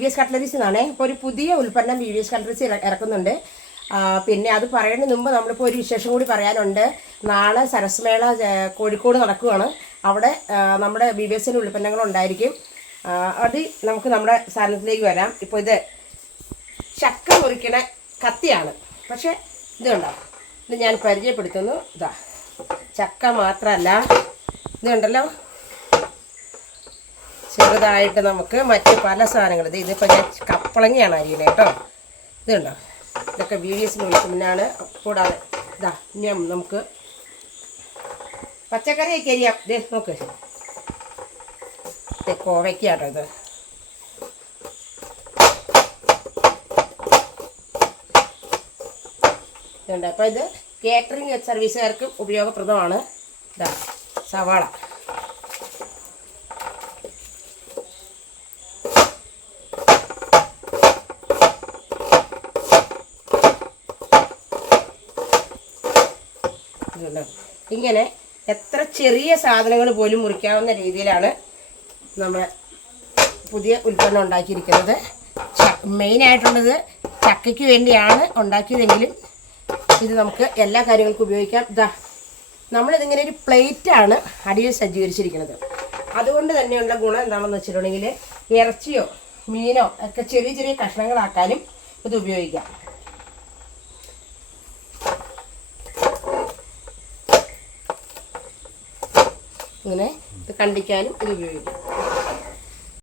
BVS cutleries എന്നാണ്. ഇപ്പോൾ ഒരു പുതിയ ഉൽപ്പന്നം BVS കട്ട്ലറീസ് ഇറക്കുന്നുണ്ട്. പിന്നെ അത് പറയുന്നതിന് മുമ്പ് നമ്മളിപ്പോൾ ഒരു വിശേഷം കൂടി പറയാനുണ്ട്. നാളെ സരസ്മേള കോഴിക്കോട് നടക്കുകയാണ്. അവിടെ നമ്മുടെ BVSൻ്റെ ഉൽപ്പന്നങ്ങളുണ്ടായിരിക്കും. അത് നമുക്ക് നമ്മുടെ സാധനത്തിലേക്ക് വരാം. ഇപ്പോൾ ഇത് ചക്ക മുറിക്കണ കത്തിയാണ്. പക്ഷേ ഇത് കണ്ടോ, ഇത് ഞാൻ പരിചയപ്പെടുത്തുന്നു. ഇതാ ചക്ക മാത്രമല്ല, ഇതുണ്ടല്ലോ ചെറുതായിട്ട് നമുക്ക് മറ്റ് പല സാധനങ്ങൾ. ഇതിപ്പോൾ ഞാൻ കപ്പളങ്ങയാണ് അരിയണേ കേട്ടോ. ഇത് കണ്ടോ, ഇതൊക്കെ BVSന് വിളിക്കുന്നതിനാണ്. കൂടാതെ ഇതാ ഇനി നമുക്ക് പച്ചക്കറിയൊക്കെ അരിയാം. ഇത് നോക്ക്, കോവയ്ക്കാട്ടോ ഇത്. ഇതുണ്ട്. അപ്പോൾ ഇത് കേറ്ററിംഗ് സർവീസുകാർക്ക് ഉപയോഗപ്രദമാണ്. ഇതാ സവാള, ഇങ്ങനെ എത്ര ചെറിയ സാധനങ്ങൾ പോലും മുറിക്കാവുന്ന രീതിയിലാണ് നമ്മൾ പുതിയ ഉൽപ്പന്നം ഉണ്ടാക്കിയിരിക്കുന്നത്. മെയിനായിട്ടുള്ളത് ചക്കയ്ക്ക് വേണ്ടിയാണ് ഉണ്ടാക്കിയതെങ്കിലും ഇത് നമുക്ക് എല്ലാ കാര്യങ്ങൾക്കും ഉപയോഗിക്കാം. ഇതാ നമ്മളിതിങ്ങനെ ഒരു പ്ലേറ്റാണ് അടിയിൽ സജ്ജീകരിച്ചിരിക്കുന്നത്. അതുകൊണ്ട് തന്നെയുള്ള ഗുണം എന്താണെന്ന് വെച്ചിട്ടുണ്ടെങ്കിൽ ഇറച്ചിയോ മീനോ ഒക്കെ ചെറിയ ചെറിയ കഷ്ണങ്ങളാക്കാനും ഇത് ഉപയോഗിക്കാം. ഇങ്ങനെ ഇത് കണ്ടിക്കാനും ഇത് ഉപയോഗിക്കും.